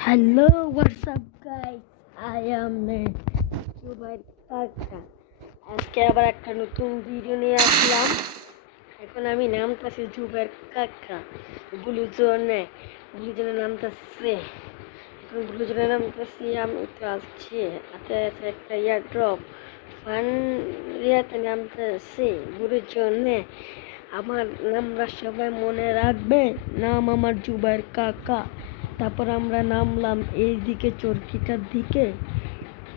Hello, what's up guys? I am জুবাই কাকা আজকে আবার একটা নতুন ভিডিও নিয়ে আসলাম। এখন আমি নামতাছি জুবাইর কাকা ব্লু জোনে ব্লু জোনে নামতাছে এখন ব্লু জোনে নামতাছি আমি তো আসছি হাতে আছে একটা ইয়ার ড্রপ ফান ইয়াতে নামতেছি ব্লু জোনে আমার নামরা সবাই মনে রাখবে। নাম আমার জুবাইর কাকা। তারপর আমরা নামলাম এই দিকে চরকিটার দিকে।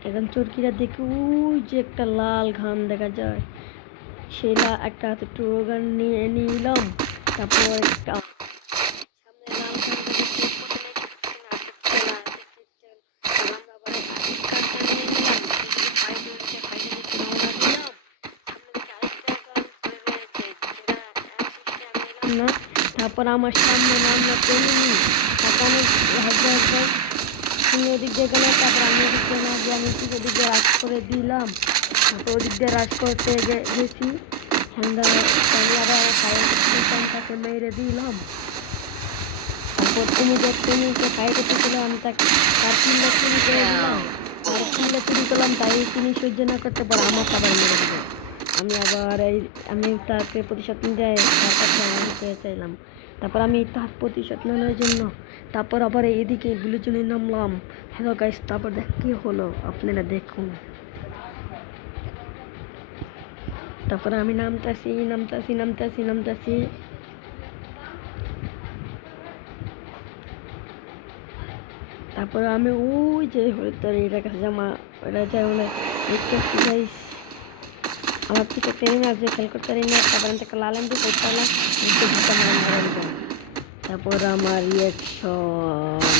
এখন চরকিটার দিকে ওই যে একটা লাল ঘাম দেখা যায়। লা- একটা হাতে টুরোগান নিয়ে নিলাম। তারপর একটা না তারপর আমার সামনে নামলো তেমনি তারপর হাজার তুমি ওদিক দিয়ে গেলে তারপর আমি ওদিক দিয়ে না গিয়ে আমি ঠিক ওদিক দিয়ে রাজ করে দিলাম। তারপর ওদিক দিয়ে রাজ করতে গেছি। ঠান্ডা আমি আবার তাকে মেরে দিলাম। তারপর তুমি যে তুমি যে সাইডে ছিল আমি তাকে তার কিনলে চুরি করে দিলাম। তার কিনলে চুরি করলাম তাই তিনি সহ্য না করতে পারে আমার আবার মেরে দিল আমি আবার এই, আমি তাকে প্রতিশোধ নিতে তার কাছে চাইলাম তারপর আমি তার প্রতিশোধ নেওয়ার জন্য তারপর আবার এইদিকে গুলিজনে নামলাম। হ্যালো গাইস তারপর দেখ কি হলো, আপনারা দেখুন। তারপরে আমি নামতাছি নামতাছি নামতাছি নামতাছি। তারপরে আমি ওই যে হরিদ্বার এটার কাছে জামা, ওটা যাই দেখতেছি গাইস পিছে ট্রেন আছে খেল করতে পারি না আমি একটা লাল এমপি করতে পারলাম তারপর আমার রিয়েকশন